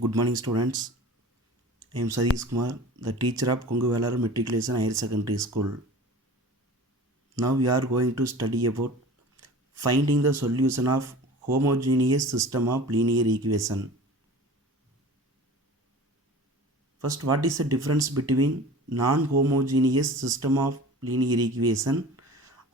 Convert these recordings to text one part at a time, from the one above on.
Good morning, students. I am Sadish Kumar, the teacher of Konguvelar Matriculation Higher Secondary School. Now we are going to study about finding the solution of homogeneous system of linear equation. First, what is the difference between non-homogeneous system of linear equation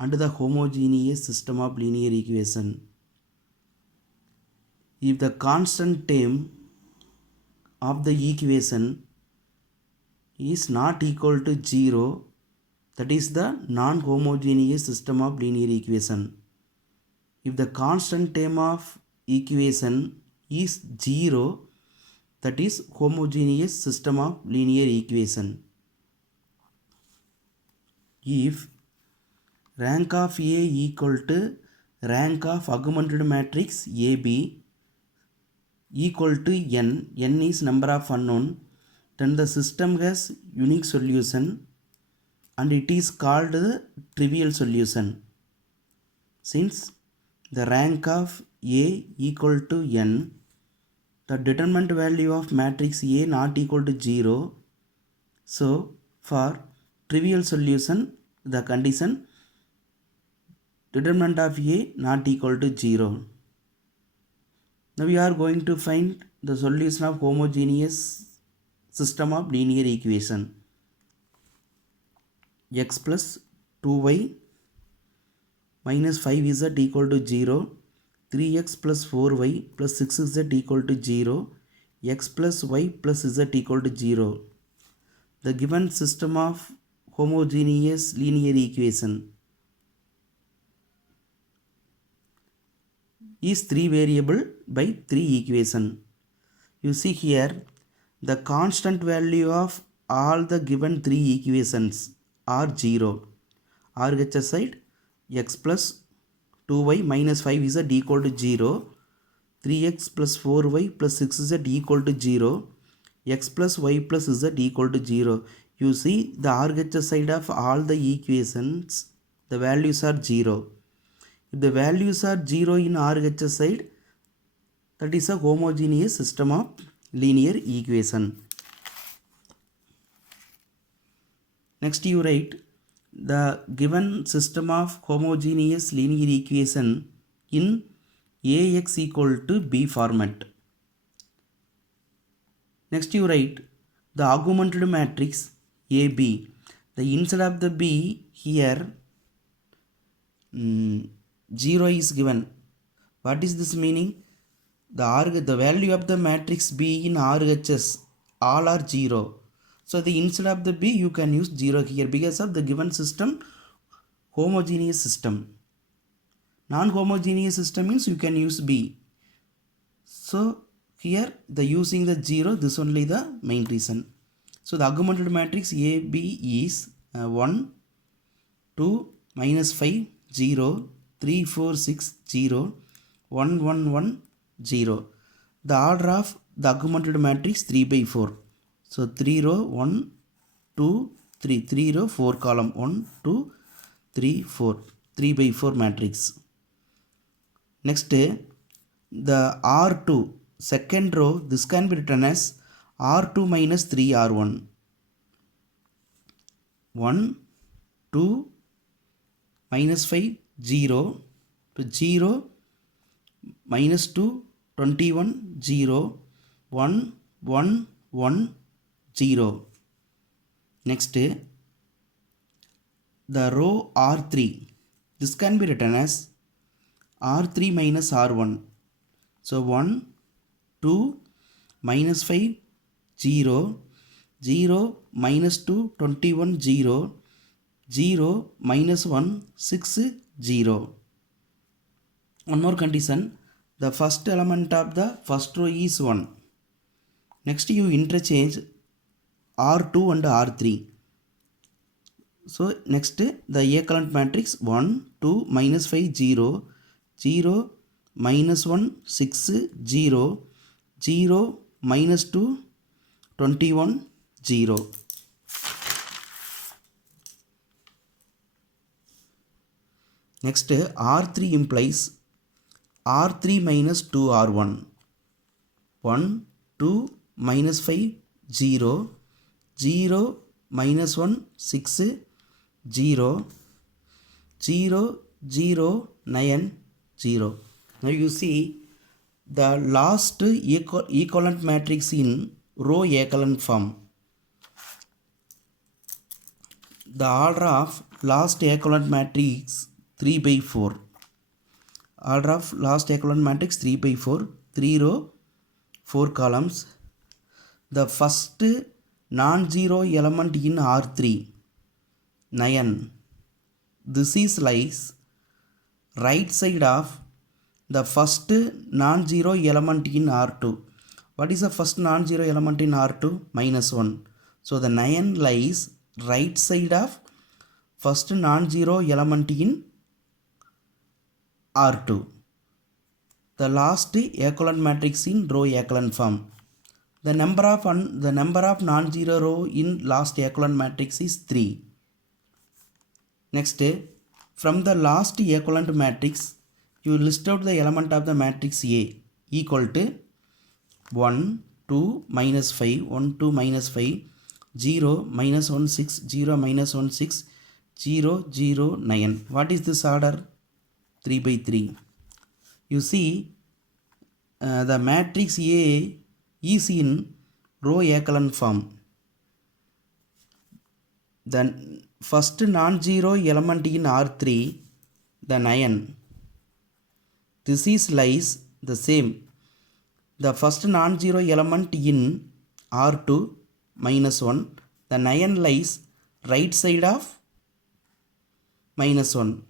and the homogeneous system of linear equation? If the constant term of the equation is not equal to 0, that is the non-homogeneous system of linear equation. If the constant term of equation is 0, that is homogeneous system of linear equation. If rank of A equal to rank of augmented matrix AB equal to n is number of unknown, then the system has unique solution and it is called the trivial solution. Since the rank of A equal to n, the determinant value of matrix A not equal to 0. So for trivial solution, the condition determinant of A not equal to 0. Now we are going to find the solution of homogeneous system of linear equation. X plus 2y minus 5z equal to 0, 3x plus 4y plus 6z equal to 0, x plus y plus z equal to 0. The given system of homogeneous linear equation is 3 variable by 3 equation. You see here the constant value of all the given 3 equations are 0. RHS side x plus 2y minus 5z equal to 0, 3x plus 4y plus 6z equal to 0, x plus y plus z equal to 0. You see the RHS side of all the equations, the values are 0. If the values are 0 in RHS side, that is a homogeneous system of linear equation. Next you write the given system of homogeneous linear equation in Ax equal to B format. Next you write the augmented matrix AB. The instead of the B here 0 is given. What is this meaning? The value of the matrix B in RHS all are 0. So the instead of the B you can use 0 here because of the given system homogeneous system. Non-homogeneous system means you can use B. So here the using the 0, this only the main reason. So the augmented matrix AB is 1, 2, minus 5, 0, 3, 4, 6, 0, 1, 1, 1, 0. The order of the augmented matrix 3 by 4. So 3 row 1, 2, 3. 3 row 4 column 1, 2, 3, 4. 3 by 4 matrix. Next the R2 second row, this can be written as R2 minus 3R1. 1, 2, minus 5, 0, to 0, minus 2, 21, 0, 1, 1, 1, 0. Next, the row R3, this can be written as R3 minus R1. So 1, 2, minus 5, 0, 0, minus 2, 21, 0, 0, minus 1, 6, 0. One more condition, the first element of the first row is 1. Next you interchange R2 and R3. So next the equivalent matrix 1, 2, minus 5, 0, 0, minus 1, 6, 0, 0, minus 2, 21, 0. Next R3 implies R3 minus 2R1. 1, 2 minus 5 0, 0 minus 1 6, 0, 0 0 9 0. Now you see the last equivalent matrix in row echelon form. The order of last equivalent matrix 3 by 4. Order of last equivalent matrix 3 by 4. 3 row, 4 columns. The first non-zero element in R3 9. This is lies right side of the first non-zero element in R2. What is the first non-zero element in R2? Minus 1. So the 9 lies right side of first non-zero element in R2. The last equivalent matrix in row echelon form. The number of non-zero row in last equivalent matrix is 3. Next, from the last equivalent matrix, you list out the element of the matrix A equal to 1, 2, minus 5, 1, 2, minus 5, 0, minus 1, 6, 0, minus 1, 6, 0, 0, 9. What is this order? 3 by 3. You see, the matrix A is in row echelon form. Then first non-zero element in R3, the 9. This is lies the same. The first non-zero element in R2 minus 1. The 9 lies right side of minus 1.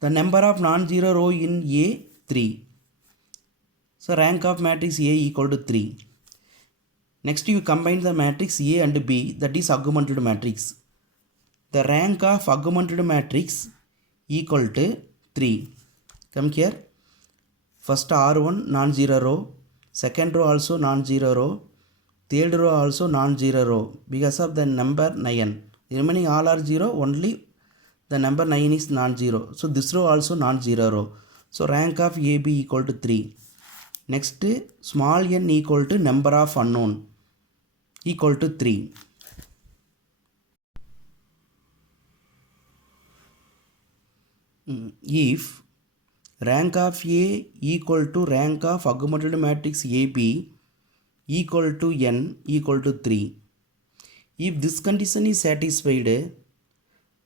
The number of non-zero row in A 3. So rank of matrix A equal to 3. Next you combine the matrix A and B, that is augmented matrix. The rank of augmented matrix equal to 3. Come here. First R1 non-zero row, second row also non-zero row, third row also non-zero row because of the number 9. The remaining all are 0, only the number 9 is non-zero. So this row also non-zero row. So rank of AB equal to 3. Next small n equal to number of unknown equal to 3. If rank of A equal to rank of augmented matrix AB equal to n equal to 3. If this condition is satisfied,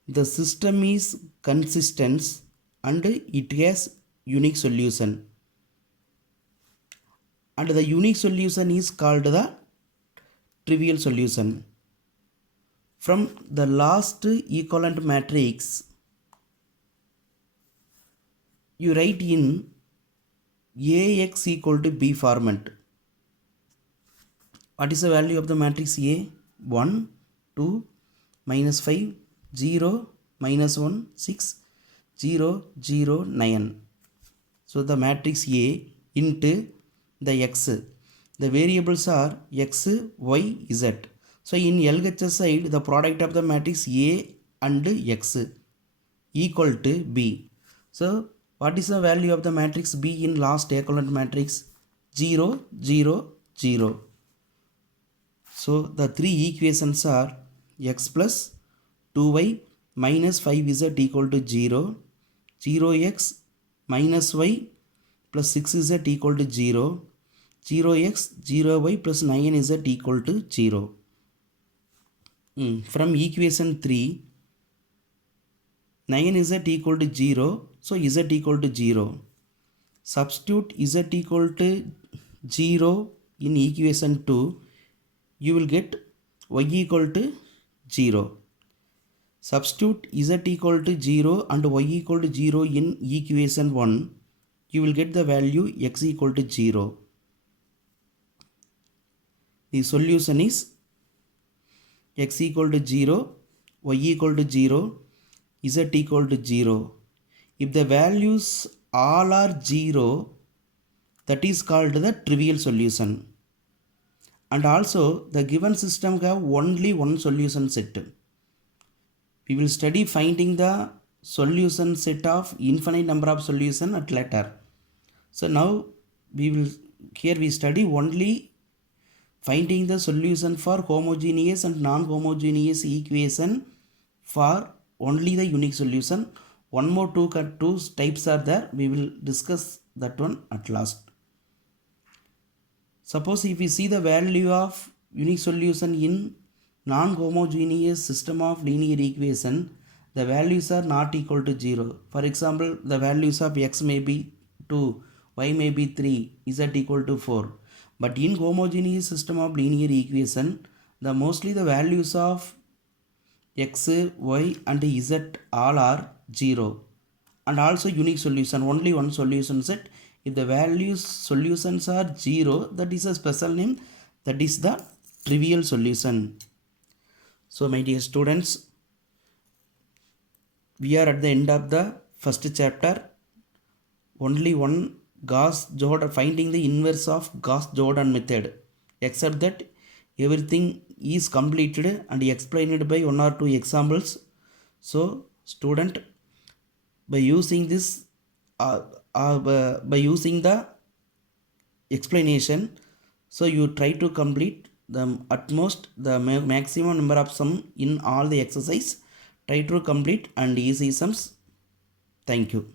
the system is consistent and it has unique solution. And the unique solution is called the trivial solution. From the last equivalent matrix, you write in AX equal to B format. What is the value of the matrix A? 1, 2, minus 5, 0, minus 1, 6, 0, 0, 9. So the matrix A into the X. The variables are X, Y, Z. So in LHS side, the product of the matrix A and X equal to B. So what is the value of the matrix B in last equivalent matrix? 0, 0, 0. So the three equations are X plus 2Y minus 5Z equal to 0, 0x minus Y plus 6Z equal to 0, 0x 0y plus 9z equal to 0. From equation 3, 9z equal to 0, so z equal to 0. Substitute z equal to 0 in equation 2, you will get y equal to 0. Substitute z equal to 0 and y equal to 0 in equation 1, you will get the value x equal to 0. The solution is x equal to 0, y equal to 0, z equal to 0. If the values all are 0, that is called the trivial solution. And also the given system have only one solution set. We will study finding the solution set of infinite number of solution at later. So now we study only finding the solution for homogeneous and non-homogeneous equation for only the unique solution. One more two types are there. We will discuss that one at last. Suppose if we see the value of unique solution in non-homogeneous system of linear equation, the values are not equal to 0. For example, the values of x may be 2, y may be 3, z equal to 4. But in homogeneous system of linear equation, the mostly the values of x, y and z all are 0. And also unique solution, only one solution set. If the values solutions are 0, that is a special name, that is the trivial solution. So my dear students, we are at the end of the first chapter. Only one Gauss-Jordan, finding the inverse of Gauss-Jordan method, except that everything is completed and explained by one or two examples. So student, by using this by using the explanation, so you try to complete the at most the maximum number of sum in all the exercise. Try to complete and easy sums. Thank you.